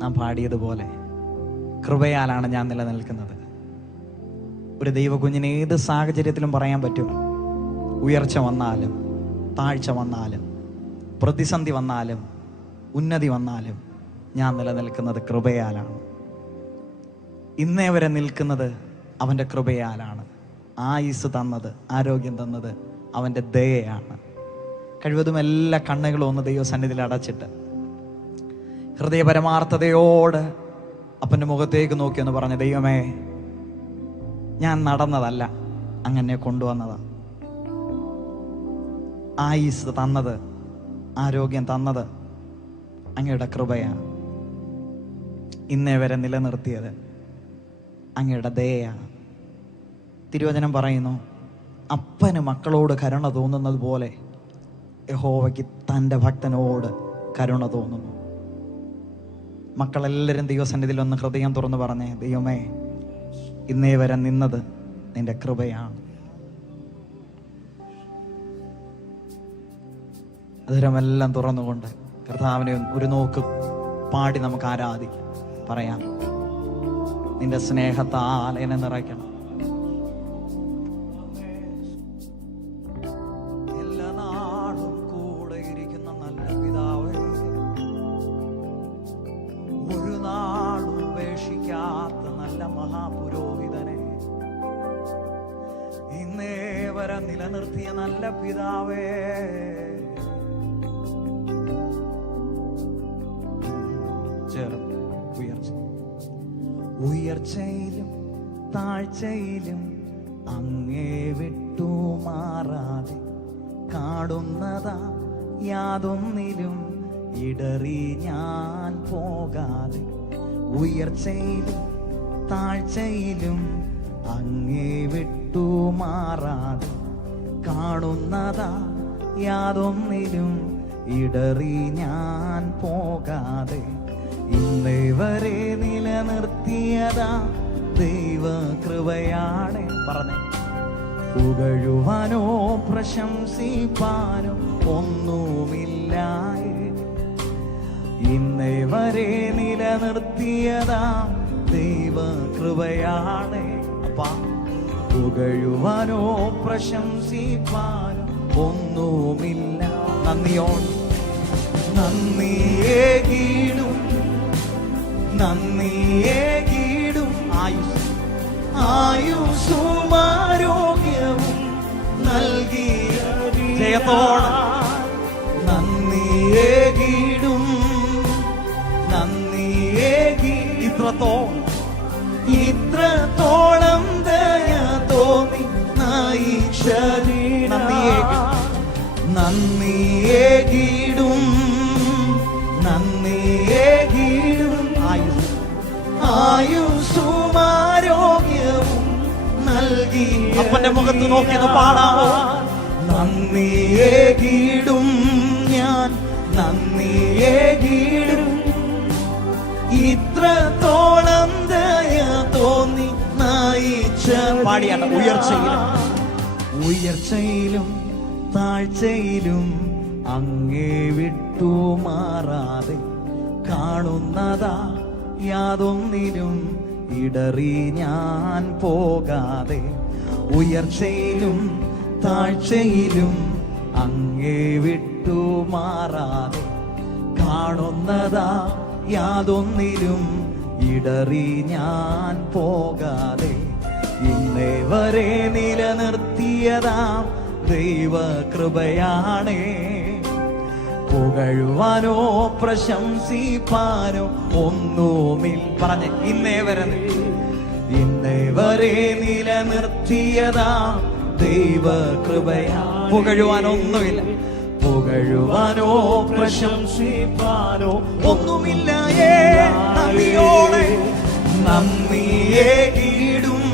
നാം പാടിയതുപോലെ കൃപയാലാണ് ഞാൻ നിലനിൽക്കുന്നത്. ഒരു ദൈവകുഞ്ഞിന് ഏത് സാഹചര്യത്തിലും പറയാൻ പറ്റും, ഉയർച്ച വന്നാലും താഴ്ച വന്നാലും പ്രതിസന്ധി വന്നാലും ഉന്നതി വന്നാലും ഞാൻ നിലനിൽക്കുന്നത് കൃപയാലാണ്. ഇന്നേ വരെ നിൽക്കുന്നത് അവൻ്റെ കൃപയാലാണ്. ആയുസ് തന്നത്, ആരോഗ്യം തന്നത് അവൻ്റെ ദയയാണ്. കഴിവതും എല്ലാ കണ്ണുകളും ഒന്ന് ദൈവസന്നിധിയിൽ അടച്ചിട്ട് ഹൃദയപരമാർത്ഥതയോട് അപ്പൻ്റെ മുഖത്തേക്ക് നോക്കിയെന്ന് പറഞ്ഞ, ദൈവമേ, ഞാൻ നടന്നതല്ല, അങ്ങനെ കൊണ്ടുവന്നതാ. ആയുസ് തന്നത്, ആരോഗ്യം തന്നത് അങ്ങയുടെ കൃപയാണ്. ഇന്നേ വരെ നിലനിർത്തിയത് അങ്ങയുടെ ദയയാണ്. തിരുവചനം പറയുന്നു, അപ്പന് മക്കളോട് കരുണ തോന്നുന്നത് പോലെ യഹോവയ്ക്ക് തൻ്റെ ഭക്തനോട് കരുണ തോന്നുന്നു. മക്കളെല്ലാവരും ദൈവസന്നിധിയിൽ ഒന്ന് ഹൃദയം തുറന്ന് പറഞ്ഞേ, ദൈവമേ, ഇന്നേ വരെ നിന്നത് നിന്റെ കൃപയാണ്. അതിരമെല്ലാം തുറന്നുകൊണ്ട് കർത്താവിനെ ഒരു നോക്ക് പാടി നമുക്ക് ആരാധിക്കാം. പറയാം, നിന്റെ സ്നേഹത്താൽ എന്നെ നിറയ്ക്കണം. എല്ലാ നാളും കൂടെ ഇരിക്കുന്ന നല്ല പിതാവേ, ഒരു നാളും ഉപേക്ഷിക്കാത്ത നല്ല മഹാപുരോഹിതനെ, ഇന്നേ വരെ നിലനിർത്തിയ നല്ല പിതാവേ, ഉയർച്ചയിലും താഴ്ചയിലും അങ്ങേ വിട്ടു മാറാതെ കാണുന്നതാ യാതൊന്നിലും ഇടറി ഞാൻ പോകാതെ. ഉയർച്ചയിലും താഴ്ചയിലും അങ്ങേ വിട്ടു മാറാതെ കാണുന്നതാ യാതൊന്നിലും ഇടറി ഞാൻ പോകാതെ. ഇന്നേ വരെ നിലനിർത്തിയതാ ദൈവ കൃപയാണ്. പറഞ്ഞേ, പുകഴുവാനോ പ്രശംസിപ്പാനോ ഒന്നുമില്ല. ഇന്നേ വരെ നിലനിർത്തിയതാ ദൈവ കൃപയാണ്. അപ്പാ, പുകഴുവാനോ പ്രശംസിപ്പാനോ ഒന്നുമില്ല. നന്ദിയോട് നന്ദിയേകിടും, നന്ദിയേകിടും. ആയുസ്സും ആരോഗ്യവും നൽകിയ ജയത്തോടെ നന്ദിയേകിടും, നന്ദിയേകി. ഇത്രത്തോളം ദയ തോന്നി നന്ദിയേകിടും, നന്ദിയേകിടും. ആയുസ്സും ആരോഗ്യവും നൽകി അപ്പന്റെ മുഖത്ത് നോക്കിയത് പാടാമോ? നന്ദിയേകിടും, ഞാൻ നന്ദിയേകിടും. ഇത്രത്തോളം ദയ തോന്നി നയിച്ച പാടിയാണ്. ഉയർച്ചയിലും താഴ്ചയിലും അങ്ങേ വിട്ടു മാറാതെ കാണുന്നതാ യാതൊന്നിലും ഇടറി ഞാൻ പോകാതെ. ഉയർച്ചയിലും താഴ്ചയിലും അങ്ങേ വിട്ടു മാറാതെ കാണുന്നതാ യാതൊന്നിലും ഇടറി ഞാൻ പോകാതെ. ഇന്നേ വരെ നിലനിർത്തിയതാം ദൈവ കൃപയാണേ. പുകഴുവാനോ പ്രശംസിപ്പാനോ ഒന്നുമില്ല. പറഞ്ഞ, ഇന്നേ വരെ നിലനിർത്തിയതാ ദൈവ കൃപയാ. പുകഴുവാനൊന്നുമില്ല, പുകഴുവാനോ പ്രശംസിപ്പാനോ ഒന്നുമില്ല. നന്ദിയോടെ നന്ദിയേകിടും,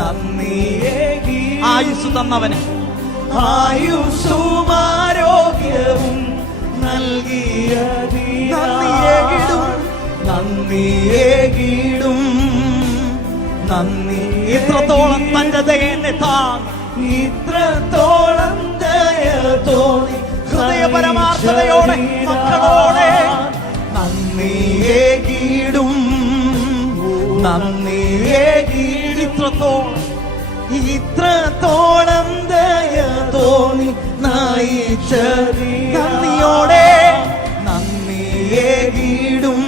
നന്ദിയേകി. ആയുസ് തന്നവന് ആയുസ്സും ആരോഗ്യവും നൽകിയ നന്ദിയേകിടും, നന്ദിയേകിടും, നന്ദി. ഇത്രത്തോളം തന്റെ ദയനെ ഇത്രത്തോളം ദയ തോന്നി ഹൃദയപരമാർത്ഥതയോടെ മക്കളോടെ നന്ദി നന്ദിയേകിടും ഇത്രത്തോളം ദയ തോന്നി നയിച്ചത് നന്ദിയോടെ നന്ദിയേകിടും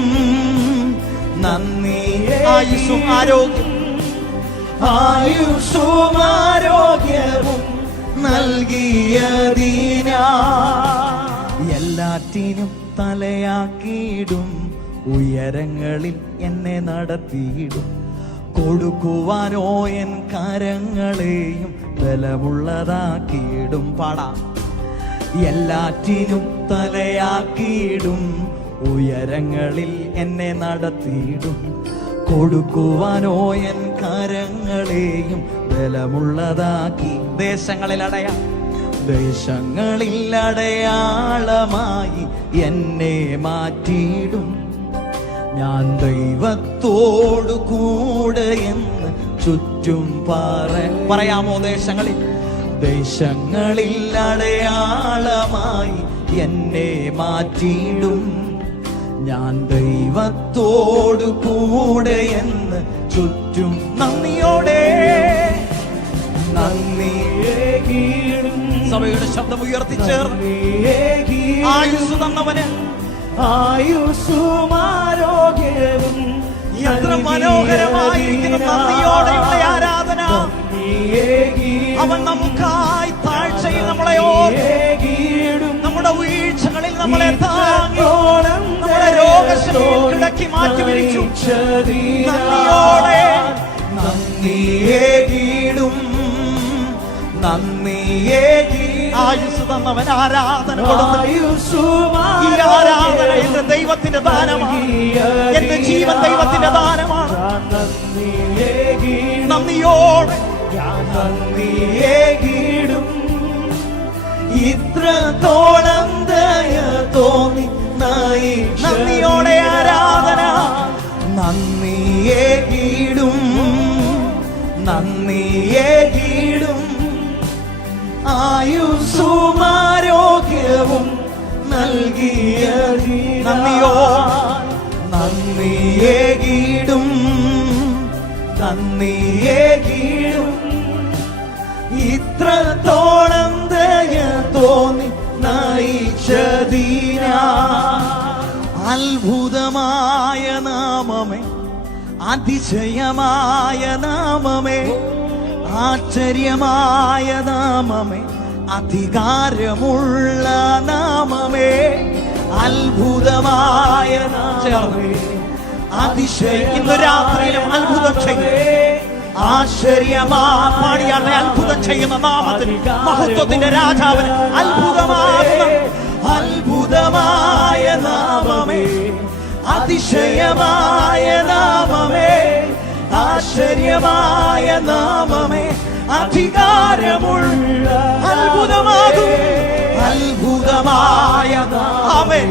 ആയുസ്സും ആരോഗ്യവും നൽകിയതിനാ എല്ലാറ്റിനും തലയാക്കിയിടും ഉയരങ്ങളിൽ എന്നെ നടത്തിയിടും കൊടുക്കുവാനോ എൻ കരങ്ങളെയും ബലമുള്ളതാക്കിയിടും പാടാം എല്ലാറ്റിനും തലയാക്കിയിടും ഉയരങ്ങളിൽ എന്നെ നടത്തിയിടും കൊടുക്കുവാനോ എൻ കരങ്ങളെയും ബലമുള്ളതാക്കി ദേശങ്ങളിൽ അടയാളമായി എന്നെ മാറ്റിയിടും ഞാൻ ദൈവത്തോടു കൂടെ എന്ന് ചുറ്റും പറയാമോ ദേശങ്ങളിൽ അടയാളമായി എന്നെ മാറ്റിയിടും ഞാൻ ദൈവത്തോടു കൂടെ എന്ന് ചുറ്റും നന്ദിയോടെ സഭയുടെ ശബ്ദം ഉയർത്തിച്ചേർന്ന് ആയുസ് തന്നവന് ആയുസ്സും ആരോഗ്യവും എത്ര മനോഹരമായിരിക്കുന്ന നന്ദിയോടെയുള്ള ആരാധന അവൻ നമുക്കായി താഴ്ചയിൽ നമ്മളെ നമ്മുടെ വീഴ്ചകളിൽ നമ്മളെ താങ്ങി നമ്മുടെ രോഗശരീരം കിടക്കി മാറ്റി വിളിച്ചു നന്ദിയോടെ ആയുസ് തന്നവൻ ആരാധന കൊടുത്തു ഈ ആരാധന എന്റെ ദൈവത്തിന്റെ ദാനമാണ് എന്റെ ജീവൻ ദൈവത്തിന്റെ ദാനമാണ് നന്ദിയോടെ നന്ദിയേകിടും ഇത്രത്തോളം ദയ തോന്നി നന്ദിയോടെ ആരാധന നന്ദിയേകിടും ആയുസ്സും ആരോഗ്യവും നൽകിയ നന്ദിയേകിടും ഇത്രത്തോളം ദയ തോന്നി നയിച്ചതിനാ അത്ഭുതമായ നാമമേ അതിശയമായ നാമമേ ആശ്ചര്യമായ നാമമേ അധികാരമുള്ള നാമമേ അത്ഭുതമായ നാമമേ അതിശയം ഇന്ന് രാത്രിയിലും അത്ഭുതം ചെയ്യും ആശ്ചര്യമാടിയാളെ അത്ഭുതം ചെയ്യുന്ന നാമത്തിൽ മഹത്വത്തിന്റെ രാജാവിന് അത്ഭുതമായ നാമമേ അതിശയമായ നാമമേ ആശ്ചര്യമായ നാമമേ അധികാരമുള്ള അത്ഭുതമായ നാമമേ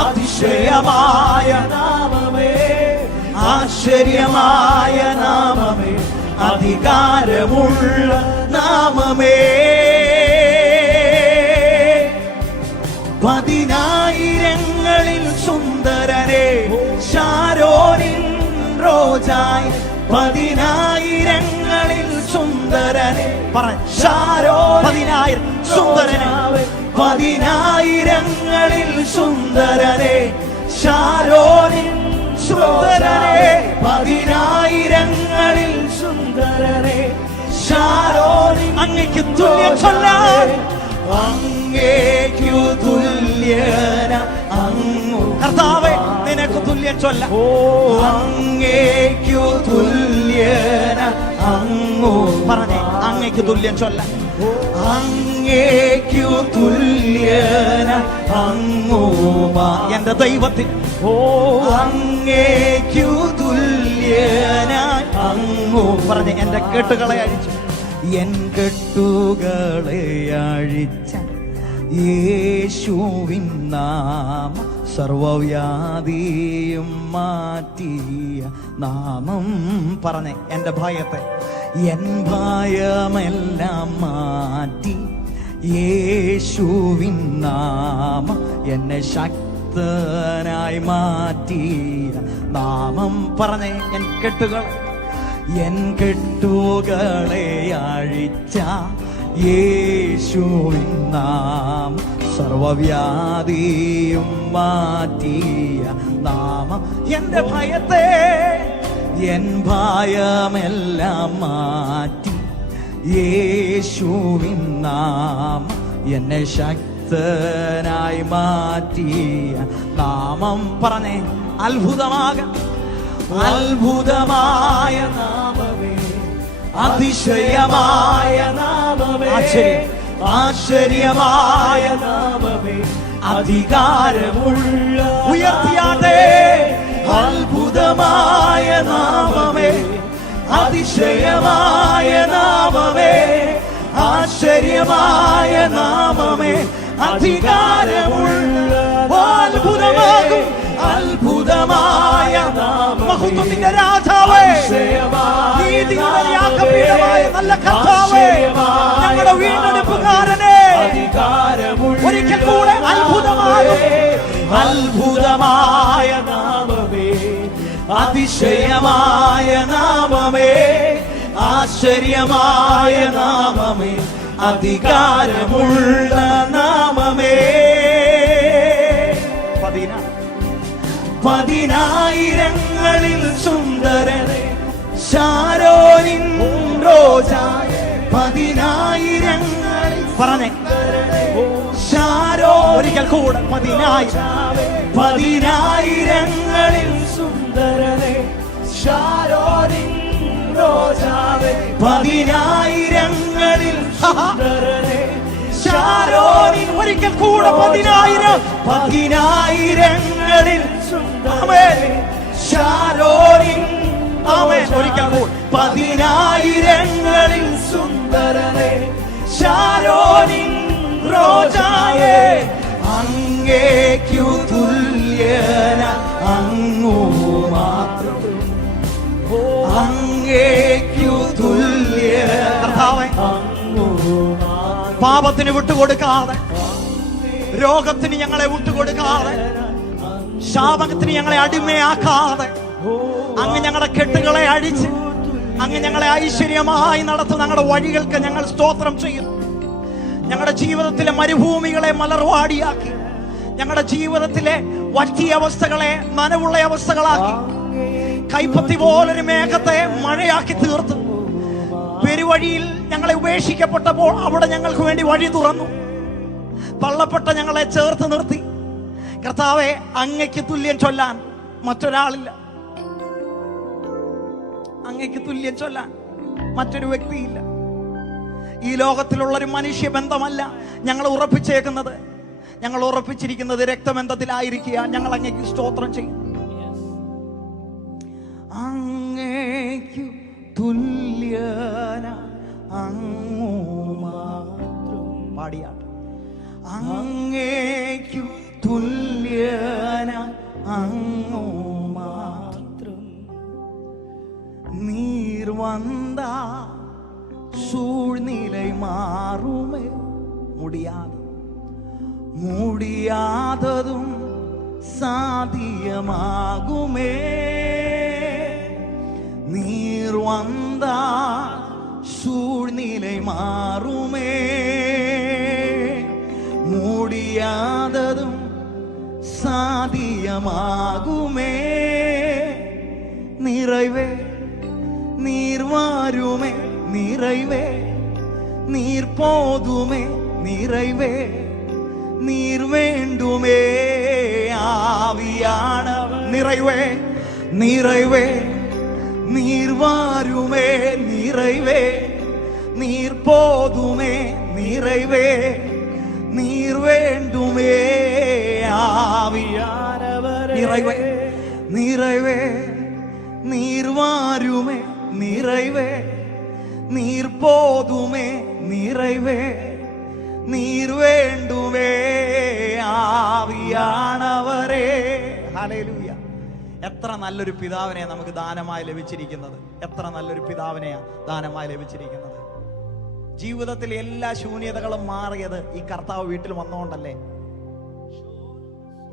അതിശയമായ നാമമേ ആശ്ചര്യമായ നാമമേ അധികാരമുള്ള നാമമേ പതിനായിരങ്ങളിൽ സുന്ദരനെ ശാരോനിൻ റോജായി പതിനായിരങ്ങളിൽ സുന്ദരനെ പതിനായിരം സുന്ദരനെ പതിനായിരങ്ങളിൽ സുന്ദരനെ ശാരോനിൻ സുന്ദരനെ പതിനായിരങ്ങളിൽ സുന്ദരനെ ശാരോനിൻ അങ്ങേക്ക് തുല്യം ചൊല്ലാൻ അങ്ങേക്കു തുല്യന അങ്ങു കർത്താവേ നിനക്ക് തുല്യം ചൊല്ല അങ്ങേക്കു തുല്യന അങ്ങു പറഞ്ഞേ അങ്ങേക്ക് തുല്യം ചൊല്ല അങ്ങേക്കു തുല്യന അങ്ങുമാ എന്റെ ദൈവത്തിൽ അങ്ങേക്കു തുല്യന അങ്ങു പറഞ്ഞേ എന്റെ കെട്ടുകളെ അഴിച്ചു എൻ കെട്ടുകളെ അഴിച്ച യേശുവിൻ നാമം സർവവ്യാധിയും മാറ്റിയ നാമം പറഞ്ഞേ എന്റെ ഭയത്തെ എൻ ഭയമെല്ലാം മാറ്റി യേശുവിൻ നാമം എന്നെ ശക്തനായി മാറ്റിയ നാമം പറഞ്ഞേ. എൻ കെട്ടുകളെ അഴിച്ച യേശുവിൻ നാമം, സർവവ്യാധിയും മാറ്റിയ നാമം. എന്റെ ഭയത്തെ, എൻ ഭയമെല്ലാം മാറ്റി യേശുവിൻ നാമം, എന്നെ ശക്തനായി മാറ്റിയ നാമം പറഞ്ഞേ. അത്ഭുതമായ നാമമേ, അതിശയമായ നാമമേ, ആശ്ചര്യമായ നാമമേ, അധികാരമുള്ള ഉയർത്തിയാട്ടെ. അത്ഭുതമായ നാമമേ, അതിശയമായ നാമമേ, ആശ്ചര്യമായ നാമമേ, അധികാരമുള്ള അത്ഭുതമായ മഹത്വത്തിന്റെ രാജാവേ, നീതിയുടെ യാഗപീഠമായ നല്ല കർത്താവേ, ഞങ്ങളുടെ വീണ്ടെടുപ്പുകാരനെ, ഒരിക്കൽ കൂടെ അത്ഭുതമായ നാമമേ, അതിശയമായ നാമമേ, ആശ്ചര്യമായ നാമമേ, അധികാരമുള്ള നാമമേ. പതിനായിരങ്ങളിൽ സുന്ദരനെ, ശാരോനിൻ റോജായ, പതിനായിരങ്ങളിൽ പറഞ്ഞേ ശാരോ, ഒരിക്കൽ കൂടെ പതിനായിരങ്ങളിൽ സുന്ദരനെ, ശാരോനിൻ റോജാവേ, പതിനായിരങ്ങളിൽ സുന്ദരനെ, ശാരോനിൻ, ഒരിക്കൽ കൂടെ പതിനായിരങ്ങളിൽ ശാരോനിൻ, ഒരിക്കൽ കൂടെ പതിനായിരങ്ങളിൽ സുന്ദരനെ, ശാരോനിൻ റോജായേ, അങ്ങേക്കു തുല്യന അങ്ങു മാത്രം, അങ്ങേക്കു തുല്യ കർത്താവേ. പാപത്തിന് വിട്ടുകൊടുക്കാതെ, രോഗത്തിന് ഞങ്ങളെ വിട്ടുകൊടുക്കാതെ, ശാപത്തിന് ഞങ്ങളെ അടിമയാക്കാതെ, അങ്ങ് ഞങ്ങളുടെ കെട്ടുകളെ അഴിച്ച് അങ്ങ് ഞങ്ങളെ ഐശ്വര്യമായി നടത്തുന്ന ഞങ്ങളുടെ വഴികൾക്ക് ഞങ്ങൾ സ്തോത്രം ചെയ്യുന്നു. ഞങ്ങളുടെ ജീവിതത്തിലെ മരുഭൂമികളെ മലർവാടിയാക്കി, ഞങ്ങളുടെ ജീവിതത്തിലെ വറ്റിയ അവസ്ഥകളെ നനവുള്ള അവസ്ഥകളാക്കി, കൈപ്പത്തി പോലൊരു മേഘത്തെ മഴയാക്കി തീർത്തു. പെരുവഴിയിൽ ഞങ്ങളെ ഉപേക്ഷിക്കപ്പെട്ടപ്പോൾ അവിടെ ഞങ്ങൾക്ക് വേണ്ടി വഴി തുറന്നു. തള്ളപ്പെട്ട ഞങ്ങളെ ചേർത്ത് നിർത്തി. കർത്താവെ, അങ്ങയ്ക്ക് തുല്യം ചൊല്ലാൻ മറ്റൊരാളില്ല. അങ്ങയ്ക്ക് തുല്യം ചൊല്ലാൻ മറ്റൊരു വ്യക്തിയില്ല. ഈ ലോകത്തിലുള്ളൊരു മനുഷ്യ ബന്ധമല്ല ഞങ്ങൾ ഉറപ്പിച്ചേക്കുന്നത്. ഞങ്ങൾ ഉറപ്പിച്ചിരിക്കുന്നത് രക്തബന്ധത്തിലായിരിക്കുക. ഞങ്ങൾ അങ്ങയ്ക്ക് സ്തോത്രം ചെയ്യും. അങ്ങേക്കു തുല്യന അങ്ങു മാത്രം പാടിയാട്ടെ. അങ്ങേക്കു തുല്യന അങ്ങു മാത്രം. നീർ വന്ന സൂഴ്നിலை മാറുമേ, முடியாததும் சாத்தியமாகுமே. நீர் வந்தா சூழ்நிலை மாறுமே, முடியாததும் சாத்தியமாகுமே. நிறைவே நீர் வாருமே, நிறைவே நீர் போதுமே, நிறைவே நீர் வேண்டுமே. ஆவியானவர் நிறைவே நிறைவே நீர் வாருமே, நிறைவே நீர் போதுமே, நிறைவே நீர் வேண்டுமே. ஆவியானவர் நிறைவே நிறைவே நீர் வாருமே, நிறைவே நீர் போதுமே, நிறைவே നീർ വേണ്ടുമേ. ആവിയാണവരേ. ഹല്ലേലൂയ. എത്ര നല്ലൊരു പിതാവിനെ നമുക്ക് ദാനമായി ലഭിച്ചിരിക്കുന്നത്. എത്ര നല്ലൊരു പിതാവിനെയാ ദാനമായി ലഭിച്ചിരിക്കുന്നത്. ജീവിതത്തിലെ എല്ലാ ശൂന്യതകളും മാറിയത് ഈ കർത്താവ് വീട്ടിൽ വന്നുകൊണ്ടല്ലേ.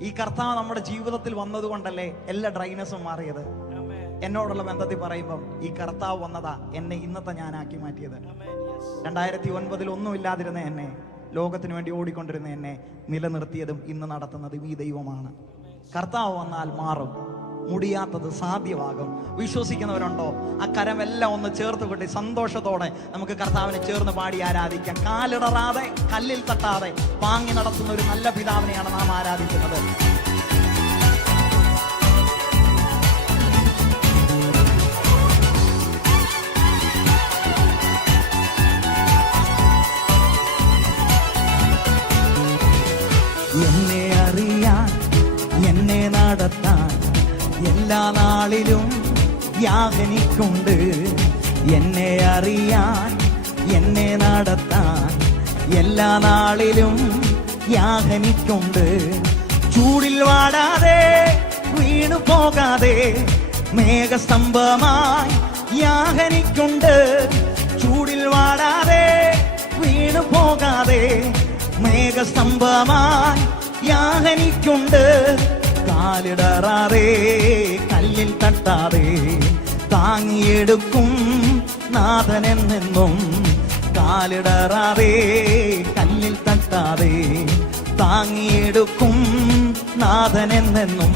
ഈ കർത്താവ് നമ്മുടെ ജീവിതത്തിൽ വന്നതുകൊണ്ടല്ലേ എല്ലാ ഡ്രൈനസും മാറിയത്. എന്നോടുള്ള ബന്ധത്തിൽ പറയുമ്പം ഈ കർത്താവ് വന്നതാ എന്നെ ഇന്നത്തെ ഞാനാക്കി മാറ്റിയത്. 2009 ഒന്നുമില്ലാതിരുന്ന എന്നെ, ലോകത്തിന് വേണ്ടി ഓടിക്കൊണ്ടിരുന്ന എന്നെ നിലനിർത്തിയതും ഇന്ന് നടത്തുന്നതും ഈ ദൈവമാണ്. കർത്താവ് വന്നാൽ മാറും, മുടിയാത്തത് സാധ്യമാകും. വിശ്വസിക്കുന്നവരുണ്ടോ? ആ കരമെല്ലാം ഒന്ന് ചേർത്ത് കൊട്ടി സന്തോഷത്തോടെ നമുക്ക് കർത്താവിനെ ചേർന്ന് പാടി ആരാധിക്കാം. കാലിടറാതെ കല്ലിൽ തട്ടാതെ വാങ്ങി നടത്തുന്ന ഒരു നല്ല പിതാവിനെയാണ് നാം ആരാധിക്കുന്നത്. എന്നെ അറിയാൻ, എന്നെ നടത്താൻ എല്ലാ നാളിലും യാഗനിക്കുണ്ട്. എന്നെ അറിയാൻ, എന്നെ നടത്താൻ എല്ലാ നാളിലും യാഗനിക്കുണ്ട്. ചൂടിൽ വാടാതെ വീണു പോകാതെ മേഘസ്തംഭമായി യാഗനിക്കുണ്ട്. ചൂടിൽ വാടാതെ വീണു പോകാതെ മേഘസ്തംഭമായി യാഗനിക്കുണ്ട്. കാലിടറാതെ കല്ലിൽ തട്ടാതെ താങ്ങിയെടുക്കും നാഥനെന്നും. കാലിടറാതെ കല്ലിൽ തട്ടാതെ താങ്ങിയെടുക്കും നാഥനെന്നും.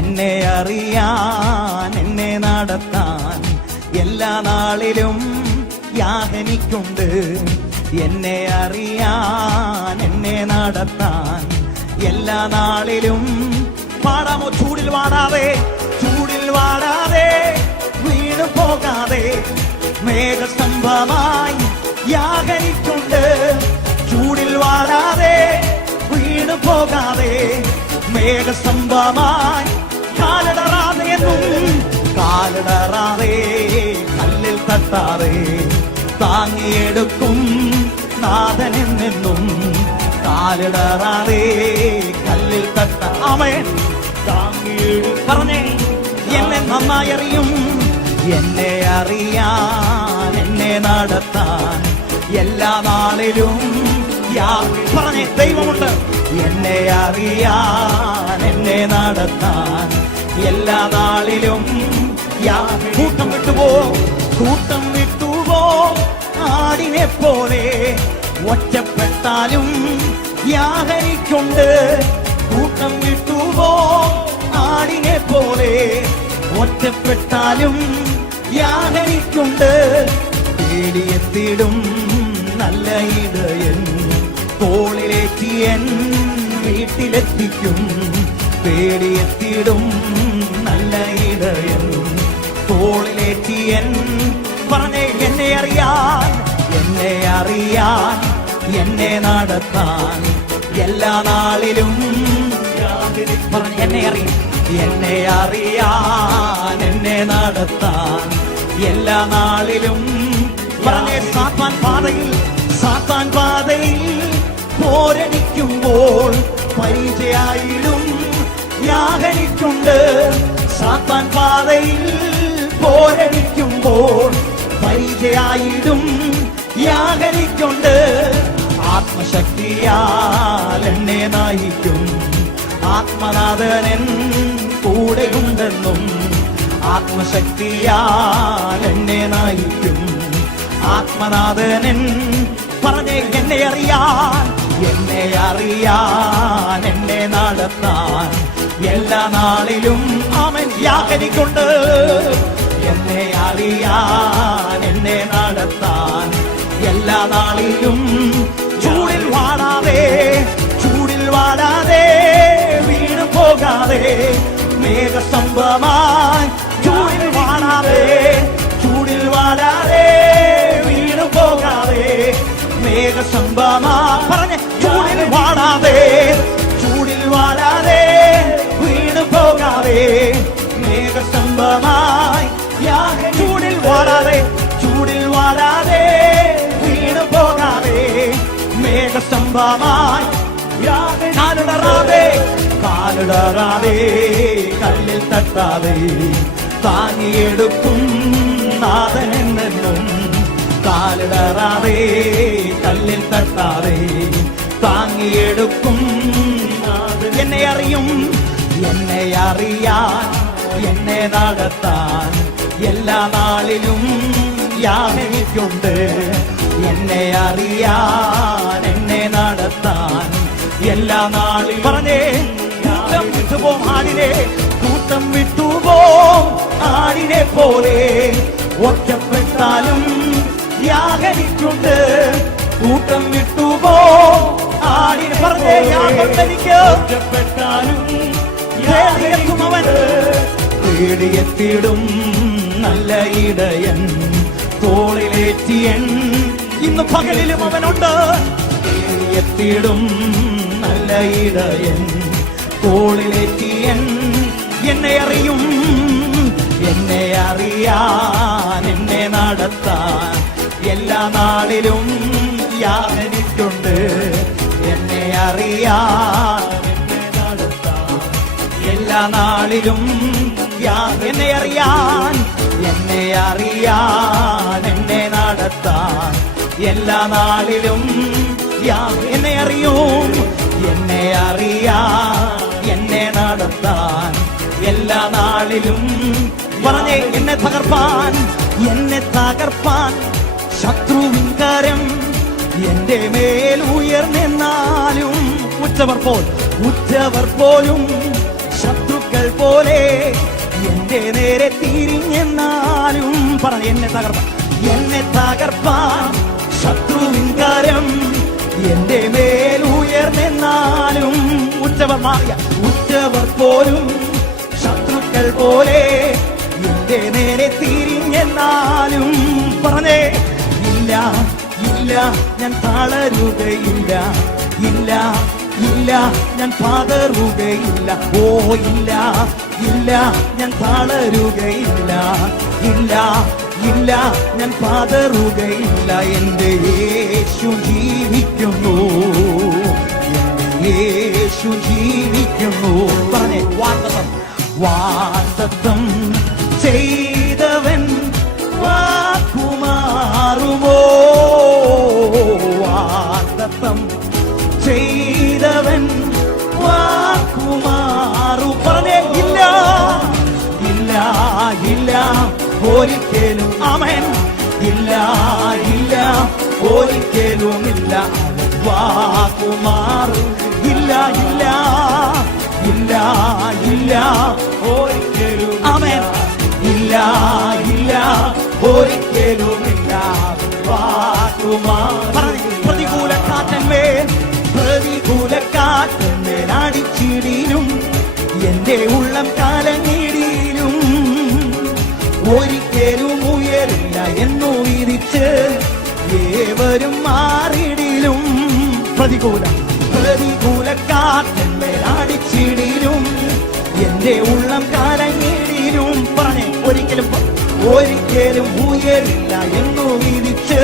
എന്നെ അറിയാൻ, എന്നെ നടത്താൻ എല്ലാ നാളിലും യാഗനിക്കുണ്ട്. എന്നെ അറിയാൻ, എന്നെ നടത്താൻ എല്ലാ നാളിലും. പാടാമോ? ചൂടിൽ വാടാതെ, ചൂടിൽ വാടാതെ വീണു പോകാതെ മേഘസ്തംഭമായി യാഗനിക്കുണ്ട്. ചൂടിൽ വാടാതെ വീണു പോകാതെ മേഘസ്തംഭമായി കാലിടറാതെ എന്നും. കാലിടറാതെ കല്ലിൽ തട്ടാതെ താങ്ങിയെടുക്കും നാഥനെന്നും. കാലിടറാതെ കല്ലിൽ തട്ട ആമേൻ പറഞ്ഞേ. എന്നെ നന്നായി അറിയും, എന്നെ അറിയാൻ, എന്നെ നടത്താൻ എല്ലാ നാളിലും പറഞ്ഞേ ദൈവമുണ്ട്. എന്നെ അറിയാൻ, എന്നെ നടത്താൻ എല്ലാ നാളിലും കൂട്ടം വിട്ടുപോ, കൂട്ടം വിട്ടുപോ ആടിനെ പോലെ. ഒറ്റപ്പെട്ടാലും യാഗനിക്കുണ്ട്. കൂട്ടം വിട്ടുപോ ആടിനെ പോലെ. ഒറ്റപ്പെട്ടാലും യാഗനിക്കുണ്ട്. തേടിയെത്തിടും നല്ല ഇടയൻ തോളിലേറ്റിയൻ വീട്ടിലെത്തിക്കും. തേടിയെത്തിടും നല്ല ഇടയൻ തോളിലേറ്റിയൻ പറഞ്ഞേ. എന്നെ അറിയാൻ, എന്നെ അറിയാൻ, എന്നെ നടത്താൻ എല്ലാ നാളിലും പറഞ്ഞ് എന്നെ അറിയാം. എന്നെ അറിയാൻ, എന്നെ നടത്താൻ എല്ലാ നാളിലും പറഞ്ഞേ. സാത്താൻ പാതയിൽ, സാത്താൻ പാതയിൽ പോരടിക്കുമ്പോൾ പരിചയായിടും യാഗനിക്കുണ്ട്. സാത്താൻ പാതയിൽ പോരടിക്കുമ്പോൾ പരിചയായിടും യാഗനിക്കുണ്ട്. ആത്മശക്തിയാൽ എന്നെ നയിക്കും ആത്മനാഥനൻ കൂടെയുണ്ടെന്നും. ആത്മശക്തിയാൽ എന്നെ നയിക്കും ആത്മനാഥനൻ പറഞ്ഞേ. എന്നെ അറിയാൻ, എന്നെ അറിയാൻ, എന്നെ നടത്താൻ എല്ലാ നാളിലും അവൻ യാഗനിക്കുണ്ട്. എന്നെ അറിയാൻ, എന്നെ നടത്താൻ എല്ലാ നാളിലും. ചൂടിൽ വാടാതെ, ചൂടിൽ വാടാതെ വീണു പോകാതെ മേഘസ്തംഭമായി. ചൂടിൽ വാടാതെ, ചൂടിൽ വാടാതെ വീണു പോകാതെ മേഘസ്തംഭമായി പറഞ്ഞ. ചൂടിൽ വാടാതെ, ചൂടിൽ വാടാതെ വീണു പോകാതെ മേഘസ്തംഭമായി. ചൂടിൽ വാടാതെ, ചൂടിൽ വാടാതെ വീണു പോകാതെ മേഘസ്തംഭമായി. കാലിടറാതെ, കാലിടറാതെ കല്ലിൽ തട്ടാതെ താങ്ങിയെടുക്കും നാഥനെന്നും. കാലിടറാതെ കല്ലിൽ തട്ടാതെ താങ്ങിയെടുക്കും. എന്നെ അറിയും, എന്നെ അറിയാൻ, എന്നെ നടത്താൻ എല്ലാ നാളിലും യാതൊരുക്കുണ്ട്. എന്നെ അറിയാൻ, എന്നെ നടത്താൻ എല്ലാ നാളിലും. പറഞ്ഞേ, കൂട്ടം വിട്ടുപോം ആടിനെ, കൂട്ടം വിട്ടുപോം ആടിനെ പോലെ ഒറ്റപ്പെട്ടാലും യാഗനിക്കുണ്ട്. കൂട്ടം വിട്ടുപോം ആടിനെ, പറഞ്ഞേ, യാഗനിക്ക് ഒറ്റപ്പെട്ടാലും അവൻ പേടിയെത്തിടും നല്ല ഇടയൻ, തോളിലേറ്റിയൻ ഇന്ന് പകലിലും അവനുണ്ട്. പേടിയെത്തിടും നല്ല ഇടയൻ, തോളിലേറ്റിയൻ എന്നെ അറിയും, എന്നെ അറിയാൻ, എന്നെ നടത്താൻ എല്ലാ നാളിലും യാതൊരുക്കുണ്ട്. എന്നെ അറിയാൻ, എന്നെ നടത്താൻ എല്ലാ നാളിലും എന്നെ അറിയാൻ, എന്നെ അറിയാൻ, എന്നെ നടത്താൻ എല്ലാ നാളിലും എന്നെ അറിയും, എന്നെ അറിയാൻ, എന്നെ നടത്താൻ എല്ലാ നാളിലും. പറഞ്ഞേ, എന്നെ തകർപ്പാൻ, എന്നെ തകർപ്പാൻ ശത്രുവിൻ കരം എന്റെ മേൽ ഉയർന്നെന്നാലും ഉറ്റവർ പോലും ശത്രുക്കൾ പോലെ എന്റെ നേരെ തിരിഞ്ഞെന്നാലും. പറഞ്ഞ, എന്നെ തകർപ്പാൻ ശത്രുവിൻ കരം എന്റെ മേൽ ഉയർന്നെന്നാലും. ഉറ്റവർ പോലും ശത്രുക്കൾ പോലെ എന്റെ നേരെ തിരിഞ്ഞെന്നാലും. പറഞ്ഞേ, ഇല്ല ഇല്ല ഞാൻ തളരുകയില്ല, ഇല്ല ഇല്ല ഞാൻ പതറുകയില്ല. ഓ ഇല്ല ഇല്ല ഞാൻ തളരുകയില്ല, ഇല്ല ഇല്ല ഞാൻ പതറുകയില്ല. എന്റെ യേശു ജീവിക്കുന്നു, എന്റെ യേശു ജീവിക്കുന്നു. പറഞ്ഞേ, വാഗ്ദത്തം ചെയ്തവൻ വാക്കുമാറുമോ? വാഗ്ദത്തം ചെയ്തവൻ വാക്കുമാറു. പറഞ്ഞേ, ഇല്ല ഇല്ല ഇല്ല ഒരിക്കലും. ആമേൻ. ഇല്ല ഇല്ല ഒരിക്കലും ഇല്ല, വാക്കുമാറു. ഇല്ല ഇല്ല ഇല്ല ഇല്ല ഒരിക്കലും. ആമേൻ. ഇല്ല ഇല്ല ഒരിക്കലും ഇല്ല, വാക്കുമാറു. പ്രതികൂല കാറ്റന്മേൽ, പ്രതികൂല കാറ്റന്മേൽ അടിച്ചിടിലും എന്റെ ഉള്ളം കലങ്ങിടിലും ഒരിക്കലും ഉയരില്ല എന്നു വിധിച്ച് ഏവരും മാറിടിലും. പ്രതികൂല കാറ്റന്മേൽ അടിച്ചിടിലും എന്റെ ഉള്ളം കലങ്ങിടിലും. പറഞ്ഞേ, ഒരിക്കലും ഉയരില്ല എന്നു വിധിച്ച്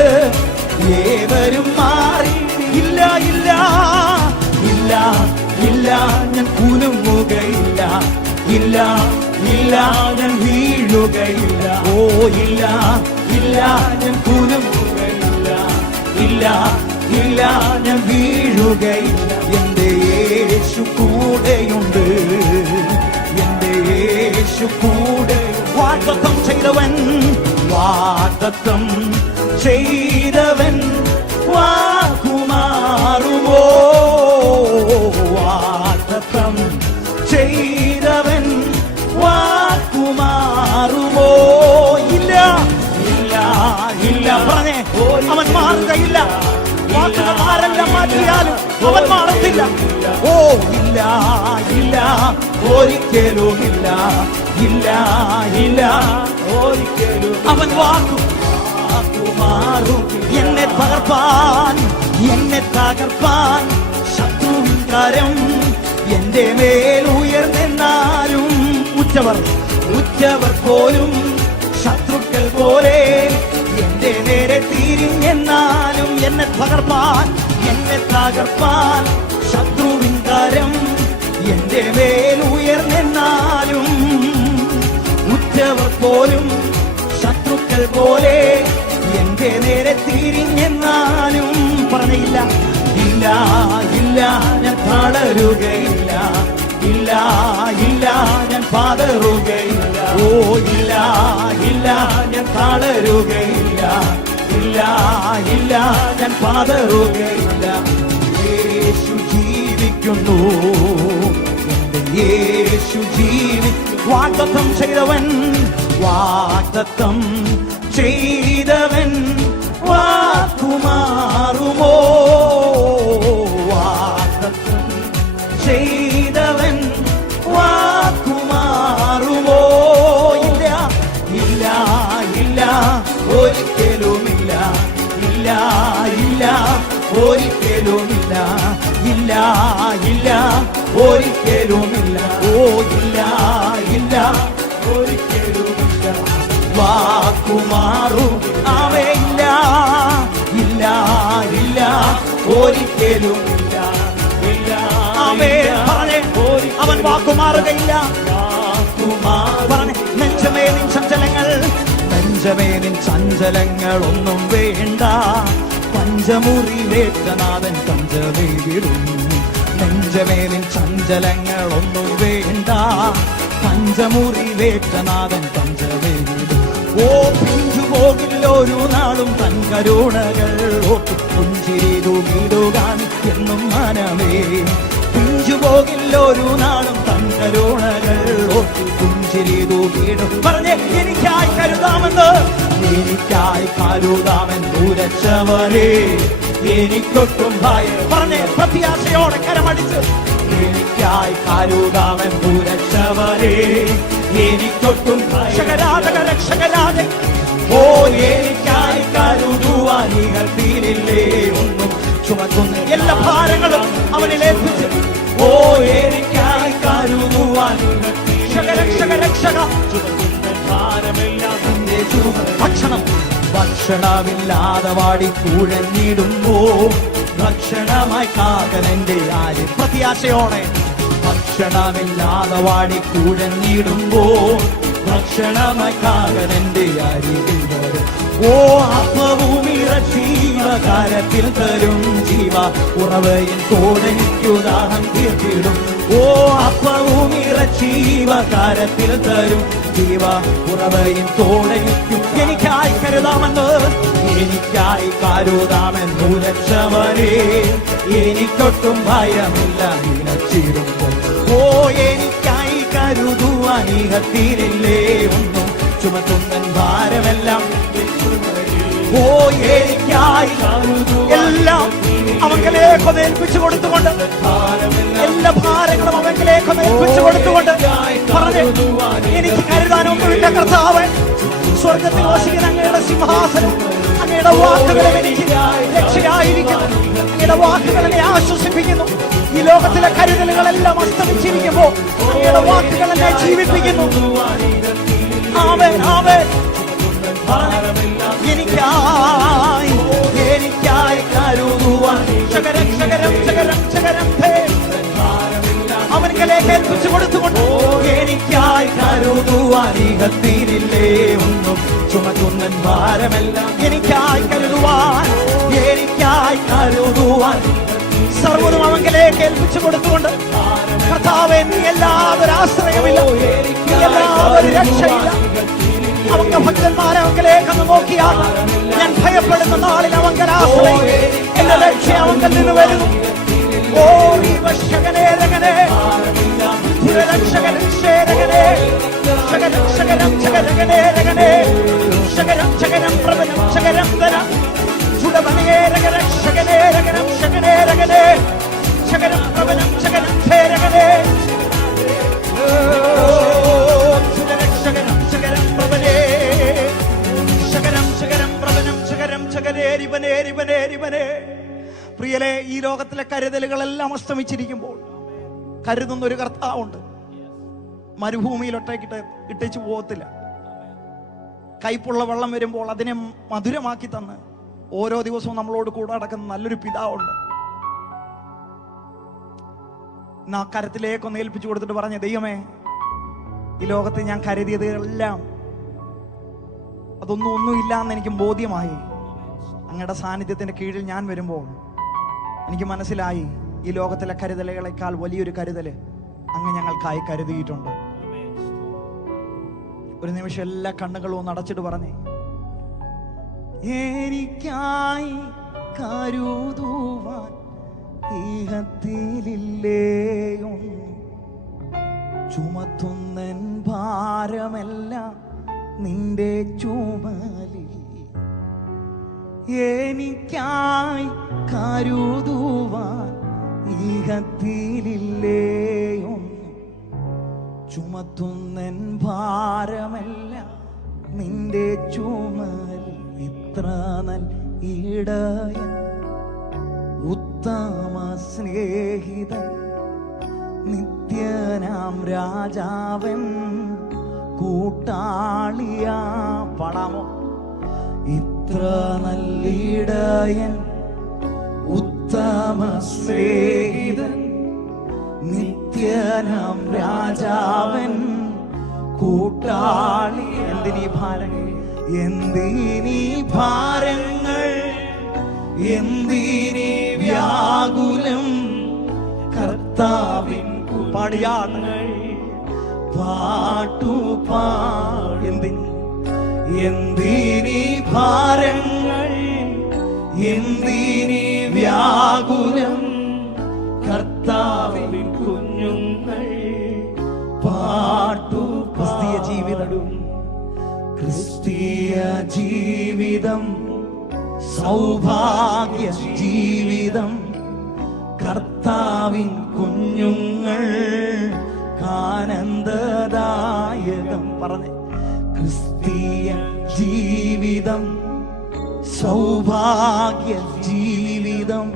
ഏവരും മാറി. ഇല്ല ഇല്ല ഇല്ല ഇല്ല ഞാൻ കുലുങ്ങുകയില്ല, ഇല്ല ഇല്ല ഞാൻ വീഴുകയില്ല. ഓ ഇല്ല ഇല്ല ഞാൻ കുലുങ്ങുകയില്ല, ഇല്ല ഇല്ല ഞാൻ വീഴുകയില്ല. എന്റെ യേശു കൂടെയുണ്ട്, എന്റെ യേശു കൂടെ. വാഗ്ദത്തം ചെയ്തവൻ, വാഗ്ദത്തം ചെയ്തവൻ വാക്കുമാറുമോ? വാഗ്ദത്തം ചെയ്തവൻ വാക്കുമാറുമോ? ഇല്ല ഇല്ല ഇല്ല. പറഞ്ഞേ, അവൻ മാറുകയില്ല. വാക്കുകൾ ആരെല്ലാം മാറ്റിയാലും അവൻ മാറത്തില്ല. ഓ ഇല്ല ഇല്ല ഒരിക്കലും ഇല്ല, ഇല്ല ഇല്ല ഒരിക്കലും. അവൻ വാക്കുമാറും. എന്നെ തകർപ്പാൻ ശത്രുവിൻ കരം എന്റെ മേൽ ഉയർന്നെന്നാലും. ഉറ്റവർ പോലും ശത്രുക്കൾ പോലെ എന്റെ നേരെ തിരിഞ്ഞെന്നാലും. എന്നെ തകർപ്പാൻ ശത്രുവിൻ കരം എന്റെ മേൽ ഉയർന്നെന്നാലും. ഉറ്റവർ പോലും ശത്രുക്കൾ പോലെ എന്റെ നേരെ തിരിഞ്ഞെന്നാലും. പറഞ്ഞില്ല, ഇല്ല ഇല്ല ഇല്ല ഞാൻ തളരുകയില്ല, ഇല്ല ഇല്ല ഞാൻ പതറുകയില്ല. ഓ ഇല്ല ഇല്ല ഞാൻ തളരുകയില്ല, ഇല്ല ഇല്ല ഞാൻ പതറുകയില്ല. യേശു ജീവിക്കുന്നു, എന്റെ യേശു വാഗ്ദത്തം ചെയ്തവൻ, വാഗ്ദത്തം ചെയ്തവൻ വാക്കുമാറുമോ? വാഗ്ദത്തം ചെയ്തവൻ വാക്കുമാറുമോ? ഇല്ല ഇല്ല ഇല്ല ഒരിക്കലുമില്ല, ഇല്ല ഇല്ല ഒരിക്കലുമില്ല, ഇല്ല ഇല്ല ഒരിക്കലുമില്ല. ഓ ഇല്ല ഇല്ല ഒരിക്കലുമില്ല. വാക്കുമാറും അവയില്ല, ഇല്ല ഇല്ല ഒരിക്കലുമില്ല, ഇല്ല പറഞ്ഞേ അവൻ വാക്കുമാറുകയില്ല. പറഞ്ഞേ നെഞ്ചമേ നിൻ ചഞ്ചലങ്ങൾ, നെഞ്ചമേ നിൻ ചഞ്ചലങ്ങൾ ഒന്നും വേണ്ട, പഞ്ചമുറിവേറ്റനാഥൻ പഞ്ചമേ വിടും. നെഞ്ചമേ നിൻ ചഞ്ചലങ്ങൾ ഒന്നും വേണ്ട, പഞ്ചമുറിവേറ്റനാഥൻ പഞ്ചമേ വിടും. ഓ പിഞ്ചുപോകില്ല ഒരു നാളും തൻ കരുണകൾ ഓർത്തു പുഞ്ചിരിതു വീടുകാൻ എന്നും മനമേ. പിഞ്ചുപോകില്ല ഒരു നാളും തൻ കരുണകൾ ഓർത്തു പുഞ്ചിരിതു വീടും. പറഞ്ഞേ എനിക്കായി കരുതാമെന്ന്, എനിക്കായി കരുതാമെന്ന് ഉരച്ചവരെ എനിക്കൊട്ടും ഭയം. പറഞ്ഞേ പ്രത്യാശയോടെ കരമടിച്ച്, എനിക്കായി കരുതാമെന്ന് ഉരച്ചവരെ എനിക്കൊട്ടും രക്ഷകരാജക രക്ഷകരാജ. ഓ എനിക്കായി കരുതുവാൻ നിങ്ങൾ തീരില്ലേ ഒന്നും ചുമക്കുന്ന എല്ലാ ഭാരങ്ങളും അവനിൽ ഏൽപ്പിച്ച്. ഓ എനിക്കായി കരുതുവാൻ രക്ഷക രക്ഷക രക്ഷക ഭാരമെല്ലാം ഭക്ഷണം ഭക്ഷണമില്ലാതെ വാടി കുഴഞ്ഞിടുമ്പോ ഭക്ഷണമായി കാകനന്റെ ആര് പ്രത്യാശയോടെ ഭക്ഷണമില്ലാതെ വാടി കുഴഞ്ഞിടുമ്പോ ഭക്ഷണമായി കാകനന്റെ അരികിൽ വരും. ഓ അപ്പവും ഇറച്ചീവകാരത്തിൽ തരും ജീവ ഉറവയിൽ തോടനിക്കുദാഹം തീർത്തിടും. ഓ അപ്പവും ഇറച്ചീവകാരത്തിൽ തരും ജീവ ഉറവയിൽ തോടനിക്കും. എനിക്കായി കരുതാമെന്ന്, എനിക്കായി കരുതാമെന്നു രക്ഷവരെ എനിക്കൊട്ടും ഭയമില്ല നിലച്ചിടുമ്പോൾ. ഓ എനിക്കായി കരുതുവാൻ ഇഹത്തിരില്ലേ ഒന്നും ചുമത്തുന്ന ഭാരമെല്ലാം. ഓ എനിക്കായി എല്ലാം അവങ്കിലേക്ക് ഏൽപ്പിച്ചു കൊടുത്തുകൊണ്ട്, എല്ലാ ഭാരങ്ങളും അവങ്കിലേക്ക് ഏൽപ്പിച്ചു കൊടുത്തുകൊണ്ട് പറഞ്ഞു എനിക്ക് കരുതാനൊന്നുമില്ല കർത്താവേ. സ്വർഗത്തിൽ വസിക്കുന്ന അങ്ങയുടെ സിംഹാസനം, അങ്ങയുടെ വാക്കുകൾ എനിക്ക് രക്ഷയായിരിക്കുന്നു, അങ്ങയുടെ വാക്കുകൾ എന്നെ ആശ്വസിപ്പിക്കുന്നു. ഈ ലോകത്തിലെ കരുതലുകളെല്ലാം അസ്തമിച്ചിരിക്കുമ്പോൾ അങ്ങയുടെ വാക്കുകൾ എന്നെ ജീവിപ്പിക്കുന്നു. ആമേൻ ആമേൻ. എനിക്കായി എനിക്കായി കരുതുവാൻ ശകരം ശകരം ശകരം ശകരം അവനിലേക്ക് ഏൽപ്പിച്ചു കൊടുത്തുകൊണ്ട്, എനിക്കായി കരുതുവാൻ ഇഹത്തിരില്ലേ ഒന്നും ചുമക്കുന്ന ഭാരമെല്ലാം. എനിക്കായി കരുതുവാൻ, എനിക്കായി കരുതുവാൻ സർവ്വതും അവങ്കിലേക്ക് ഏൽപ്പിച്ചു കൊടുത്തുകൊണ്ട്, കർത്താവേ നീ എല്ലാവരും ആശ്രയമില്ല, നീ എല്ലാവരും രക്ഷയില്ല. അവങ്ക ഭക്തന്മാരെ അവങ്കിലേക്ക് ഒന്ന് നോക്കിയാൽ ഞാൻ ഭയപ്പെടുന്ന നാളിൽ അവങ്കലാശ്രയം, എന്റെ ലക്ഷ്യം അവങ്കിൽ നിന്ന് വരുന്നു. ഓ ശകനേ രകനേ ശകരം ശേരകനേ ശകരം ശകരം ശകരകനേ രകനേ ശകരം ശകരം പ്രഭനം ശകരം ധന ചുടവനേ രകര ശകനേ രകരം ശകനേ രകനേ ശകരം പ്രഭനം ശകരം ശേരകനേ ശകരം ശകരം പ്രഭനേ ശകരം ശകരം പ്രഭനം ശകരം ശകരേരിവനേരിവനേരിവനേ. പ്രിയലേ, ഈ ലോകത്തിലെ കരുതലുകളെല്ലാം അസ്തമിച്ചിരിക്കുമ്പോൾ കരുതുന്ന ഒരു കർത്താവുണ്ട്. മരുഭൂമിയിൽ ഒറ്റയ്ക്കിട്ട് ഇട്ടേച്ചു പോകത്തില്ല. കയ്പുള്ള വെള്ളം വരുമ്പോൾ അതിനെ മധുരമാക്കി തന്ന് ഓരോ ദിവസവും നമ്മളോട് കൂടെ നടക്കുന്ന നല്ലൊരു പിതാവുണ്ട്. ആ കരത്തിലേക്കൊന്ന് ഏൽപ്പിച്ചു കൊടുത്തിട്ട് പറഞ്ഞ, ദൈവമേ ഈ ലോകത്ത് ഞാൻ കരുതിയതെല്ലാം ഒന്നുമില്ല എന്ന് എനിക്ക് ബോധ്യമായി. അങ്ങയുടെ സാന്നിധ്യത്തിന്റെ കീഴിൽ ഞാൻ വരുമ്പോൾ എനിക്ക് മനസ്സിലായി ഈ ലോകത്തിലെ കരുതലുകളെക്കാൾ വലിയൊരു കരുതല് അങ്ങ് ഞങ്ങൾക്കായി കരുതിയിട്ടുണ്ട്. ഒരു നിമിഷം എല്ലാ കണ്ണുകളും ഒന്ന് അടച്ചിട്ട് പറഞ്ഞേ, എനിക്കായി കരുതുവാൻ ഈഹത്തിലില്ലേയും ചുമത്തുന്നൻ ഭാരമെല്ലാം നിന്റെ ചുമലിൽ. എനിക്കായി കരുതുവാൻ ഈഹത്തിലില്ലേയും ചുമത്തുന്നൻ ഭാരമെല്ലാം നിന്റെ ചുമലിൽ. ഇത്ര നല്ല ഇടയൻ, ഉത്തമ സ്നേഹിതൻ, നിത്യനാം രാജാവൻ, കൂട്ടാളിയാ. പാടാമോ? ഇത്ര നല്ലിടയൻ, ഉത്തമ സ്നേഹിതൻ, നിത്യനാം രാജാവൻ, കൂട്ടാളി. എന്തിനീ ഭാരങ്ങൾ, എന്തിനീ ഭാരങ്ങൾ, എന്തിനീ വ്യാകുലം, കർത്താവിൻ പാടിയാടുകൾ പാട്ടുപാടി. എന്തിനീ ഭാരങ്ങൾ, എന്തിനീ വ്യാകുലം, കർത്താവിൻ കുഞ്ഞുങ്ങൾ പാട്ടു. ക്രിസ്തീയ ജീവിതം, ക്രിസ്തീയ ജീവിതം സൗഭാഗ്യ ജീവിതം, കർത്താവിൻ കുഞ്ഞുങ്ങൾ ആനന്ദദായകം. പറഞ്ഞേ, ക്രിസ്തീയ ജീവിതം സൗഭാഗ്യ ജീവിതം,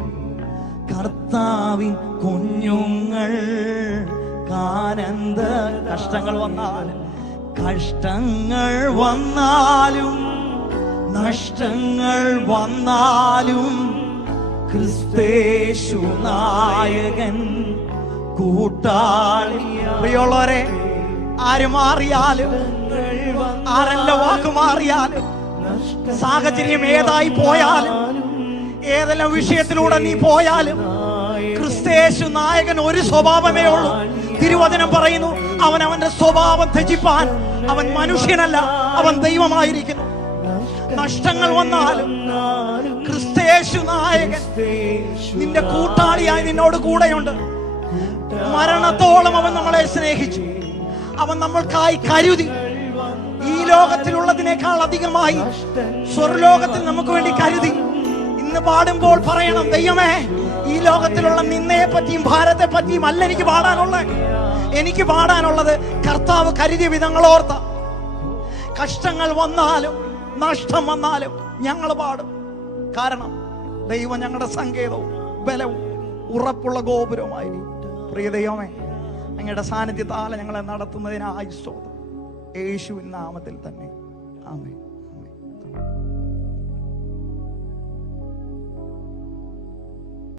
കർത്താവിൻ കുഞ്ഞുങ്ങൾ ആനന്ദ. കഷ്ടങ്ങൾ വന്നാലും, കഷ്ടങ്ങൾ വന്നാലും, നഷ്ടങ്ങൾ വന്നാലും, ക്രിസ്തേശു നായകൻ കൂട്ടാളി. പ്രിയമുള്ളവരെ, ആര് മാറിയാലും, ആരെല്ലാം വാക്ക് മാറിയാലും, സാഹചര്യം ഏതായി പോയാലും, ഏതെല്ലാം വിഷയത്തിലൂടെ നീ പോയാലും, ക്രിസ്തേശു നായകൻ ഒരു സ്വഭാവമേ ഉള്ളൂ. തിരുവചനം പറയുന്നു, അവൻ അവന്റെ സ്വഭാവം ത്യജിപ്പാൻ അവൻ മനുഷ്യനല്ല, അവൻ ദൈവമായിരിക്കുന്നു. നഷ്ടങ്ങൾ വന്നാലും ക്രിസ്തേശു നായകൻ നിന്റെ കൂട്ടാളിയായി നിന്നോട് കൂടെയുണ്ട്. മരണത്തോളം അവൻ നമ്മളെ സ്നേഹിച്ചു, അവൻ നമ്മൾക്കായി കരുതി. ഈ ലോകത്തിലുള്ളതിനേക്കാൾ അധികമായി സ്വർലോകത്തിൽ നമുക്ക് വേണ്ടി കരുതി. ഇന്ന് പാടുമ്പോൾ പറയണം, ദൈവമേ, ഈ ലോകത്തിലുള്ള നിന്നയെ പറ്റിയും ഭാരത്തെ പറ്റിയും അല്ല എനിക്ക് പാടാനുള്ളത്. എനിക്ക് പാടാനുള്ളത് കർത്താവ് കരുതിയ വിധങ്ങളോർത്ത. കഷ്ടങ്ങൾ വന്നാലും നഷ്ടം വന്നാലും ഞങ്ങൾ പാടും. കാരണം ദൈവം ഞങ്ങളുടെ സങ്കേതവും ബലവും ഉറപ്പുള്ള ഗോപുരവുമായിരിക്കും. പ്രിയ ദൈവമേ, അങ്ങയുടെ സാന്നിധ്യത്താൽ ഞങ്ങളെ നടത്തുന്നതിനായി സ്തോത്രം. യേശുവിൻ നാമത്തിൽ തന്നെ.